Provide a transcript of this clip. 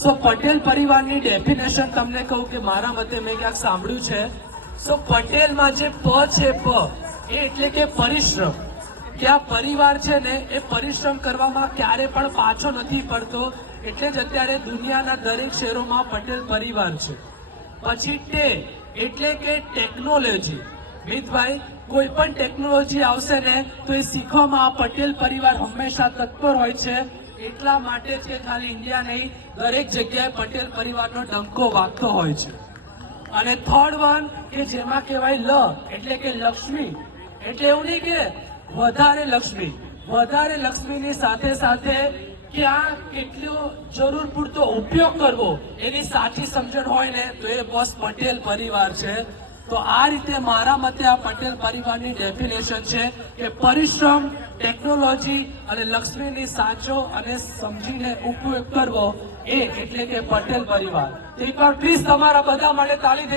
સો પટેલ પરિવારની ડેફિનેશન તમને કહું કે મારા મતે મેં ક્યાંક સાંભળ્યું છે. સો પટેલમાં જે પ છે પ એ એટલે કે પરિશ્રમ, કે આ પરિવાર છે ને એ પરિશ્રમ કરવામાં ક્યારે પણ પાછો નથી પડતો, એટલે જ અત્યારે દુનિયાના દરેક શહેરોમાં પટેલ પરિવાર છે. પછી ટે એટલે કે ટેકનોલોજી. મિતભાઈ, કોઈ પણ ટેકનોલોજી આવશે ને તો એ શીખવામાં આ પટેલ પરિવાર હંમેશા તત્પર હોય છે. એટલા માટે જ કે ખાલી ઇન્ડિયા નહીં, દરેક જગ્યાએ પટેલ પરિવારનો ડંકો વાગતો હોય છે. અને થર્ડ વન કે જેમાં કહેવાય લ એટલે કે લક્ષ્મી, એટલે એવું નહીં કે વધારે લક્ષ્મીની સાથે સાથે ક્યાં કેટલો જરૂર પૂરતો ઉપયોગ કરવો એની સાચી સમજણ હોય ને તો એ બસ પટેલ પરિવાર છે. તો આ રીતે મારા મતે આ પટેલ પરિવારની ડેફિનેશન છે કે પરિશ્રમ, ટેકનોલોજી અને લક્ષ્મીની સાચો અને સમજીને ઉપયોગ કરવો, એ એટલે કે પટેલ પરિવાર. એકવાર પ્લીઝ તમારા બધા માટે તાળી